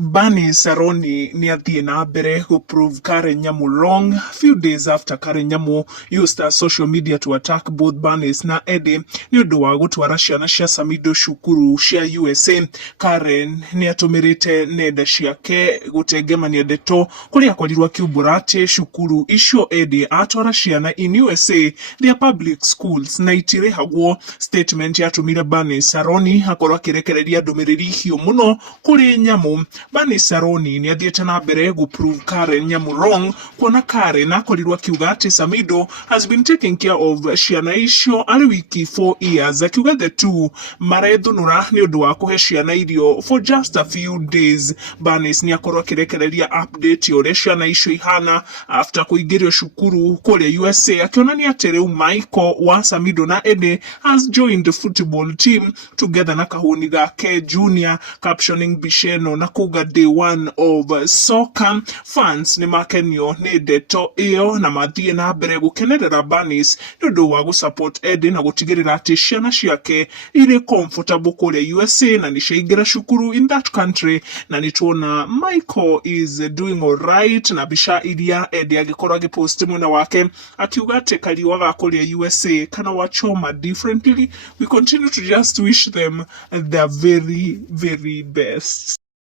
Bernice ni athiĩ na mbere prove Karen Nyamu wrong few days after Karen Nyamu used her social media to attack both Bernice na Edday nĩ ũndũ wa gũtwara ciana cia Samido cukuru cia USA. Karen nĩ atũmĩrĩte nenda ciake gũtengemania ndeto kũrĩa akorirwo akiumbũra atĩ cukuru icio Edday atwara ciana in USA they are public schools na itirĩhagwo. Statement yatũmire Bernice akorwo akĩrekereria ndũmĩrĩri hiũ mũno kũrĩ Nyamu. Bernice nĩ athiĩte na mbere prove Karen Nyamu wrong, kuona Karen akorirwo akiuga atĩ Samido has been taking care of ciana icio arĩ wiki 4 years, akiuga the two marethũnũra nĩ ũndũ wa kũhe ciana irio for just a few days. Bernice nĩ akorwo akĩrekereria update ya ũrĩa ciana icio ihana after kũingĩrio cukuru kũrĩa USA, akĩonania atĩ rĩu Michael wa Samido na Edday has joined the football team together na kahũni gake Junior, captioning mbica ĩno na kuga day one of soccer. Fans nĩ makenio nĩ ndeto ĩyo na mathiĩ na mbere gũkenerera Bernice nĩ ũndũ wa gũsupport Edday na gũtigĩrĩra atĩ ciana ciake irĩ comfortable kũrĩa USA na nĩ ciaingĩra cukuru in that country. Na nĩ tuona Michael is doing alright na mbica iria Edday agĩkorwo agĩpost mwena wake akiuga atĩ kariũa ga kũrĩa USA kana wachoma differently. We continue to just wish them the very best.